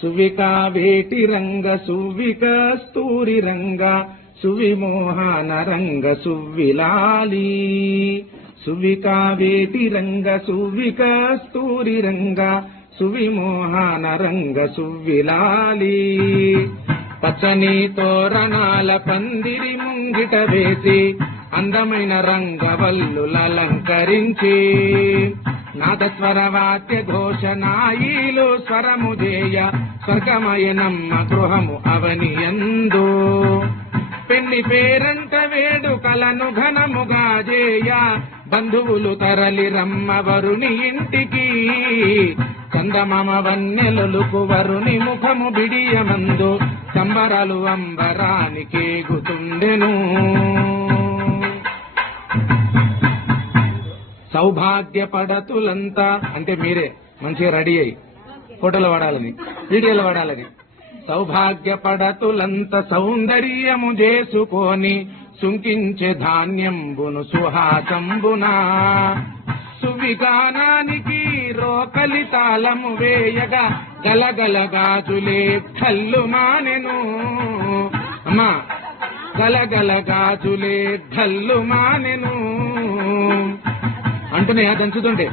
సువికా వేటి రంగ సువిక స్తూరి రంగ సువిమోహన రంగ సువిలాలి సువికా వేటి రంగ సువిక స్తూరి రంగ సువిమోహన రంగ సువిలాలి పచ్చని తోరణాల పందిరి ముంగిట వేసి అందమైన రంగవల్లులలంకరించి నాదస్వర వాద్య ఘోషనాయిలు స్వరము జేయ స్వర్గమయనమ్మ గృహము అవనియందు పెళ్లి పేరంట వేడుకలను ఘనముగా జేయ బంధువులు తరలి రమ్మ వరుని ఇంటికి చందమామ వన్యలొలుకు వరుని ముఖము బిడియమందు సంబరాలు అంబరానికి గుతుండెను సౌభాగ్య పడతులంతా అంటే మీరే మంచిగా రెడీ అయ్యి ఫోటోలు పడాలని వీడియోలు పడాలని సౌభాగ్య పడతులంత సౌందర్యము చేసుకొని సుంకించే ధాన్యంబును సుహాసంబునా సువిగానానికి రోకలి తాళము వేయగా గలగల గాజులే ఢల్లు మానెను అమ్మా గలగల గాజులే ఢల్లు మానెను అంటున్నాయా దంచుతుంటే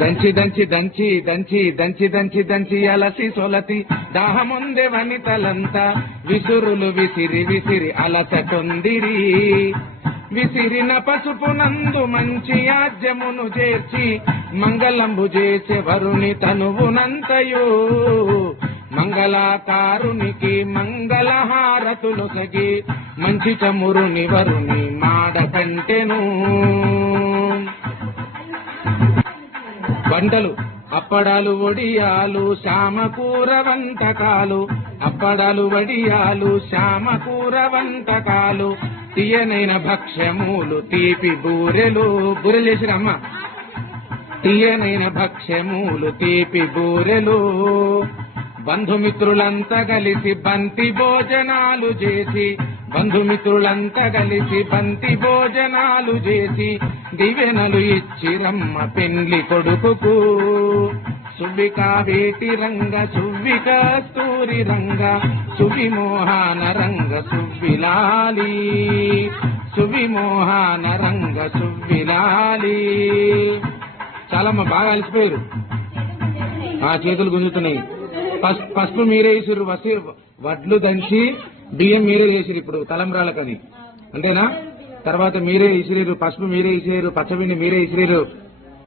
దంచి దంచి దంచి దంచి దంచి దంచి దంచి అలసి సొలతి దాహముందే వనితలంతా విసురులు విసిరి విసిరి అలస కొందిరి విసిరిన పసుపునందు మంచి యాజ్యమును చేర్చి మంగళంబు చేసే వరుని తనువునంతయు మంగళాకారునికి మంగళహారతులు సగి మంచి చమురుని వరుని మాడ కంటెను వంటలు అప్పడాలు వడియాలు శామకూర వంటకాలు అప్పడాలు వడియాలు శామకూర వంటకాలు తీయనైన భక్ష్యములు తీపి బూరెలు బూరెలు చేసిరమ్మ తీయనైన భక్ష్యములు తీపి బూరెలు బంధుమిత్రులంతా కలిసి బంతి భోజనాలు చేసి బంధుమిత్రులంతా కలిసి బంతి భోజనాలు చేసి దివెనలు ఇచ్చిరమ్మ పెండ్లి కొడుకుకు సువికా వేటి రంగ సువిక స్తూరి రంగ సువిమోహన రంగ సువిలాలి సువిమోహన రంగ సువిలాలి చాలా బాగా అలసిపోయారు ఆ చేతులు గుంజుతున్నాయి పసుపు మీరే వేసిర్రు వడ్లు దంచి బియ్యం మీరే చేసిరు ఇప్పుడు తలంబ్రాలకని అంతేనా తర్వాత మీరే ఇసిరేరు పసుపు మీరే ఇసిరేరు పచ్చపిండి మీరే ఇసిరేరు